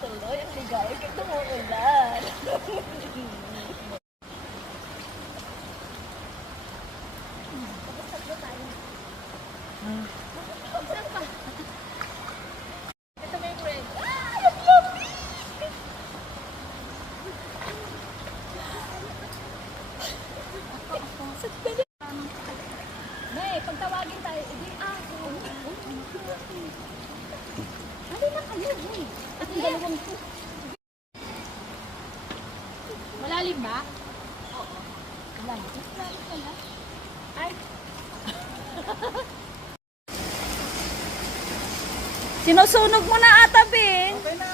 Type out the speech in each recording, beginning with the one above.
Tuloy ang ligaya kay tumuulan. Ito may bread. Ah! Ang yummy! Nay, pagtawagin tayo, edi ano na kayo, hey? At yung dalawang po. Malalim ba? Oo. Malalim. Mas malalim ka na. Ay. Sinusunog mo na ata, Ben. Okay na.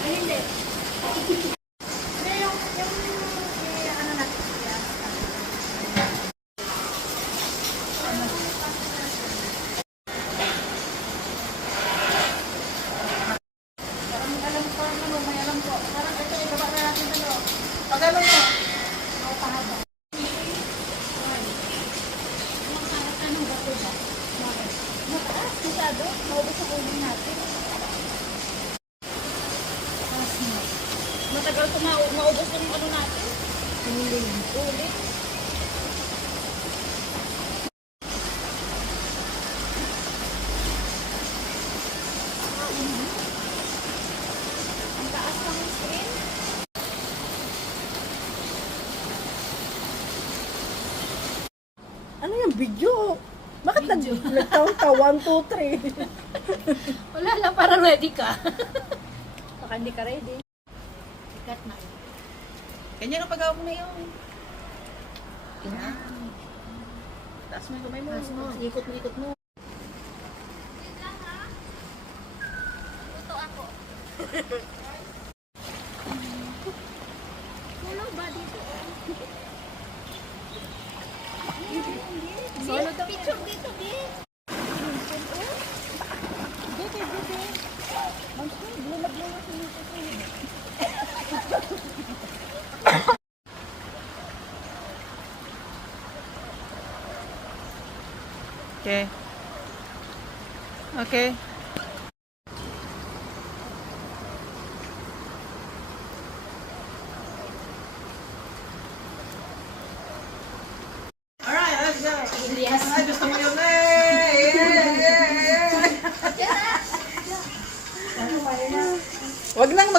Ay, hindi. Ano natin siya? Parang alam ko, may alam ko. Parang ito, ibaba na natin ano. Pag alam mo. Pahaba. Anong bato ba? Mataas, masyado. Maubos ang ulo natin. Matagal ko maubos yung ano natin. Ulit. Ang taas ng screen. Ano yung video? Bakit nagtaon-taon? 1, 2, 3. Wala lang, para ready ka. Baka hindi ka ready. Ikat na. Ganyan ang pag-awak na yun. Taas mo yung kamay mo. Ikot mo, ikot mo. Luto ako. Solo ba dito? Solo daw. Picture dito, Bi. Dito. Bulag-bulag yung Okay. Okay. Alright, let's go. Yes. Ay, gusto mo yun Wag na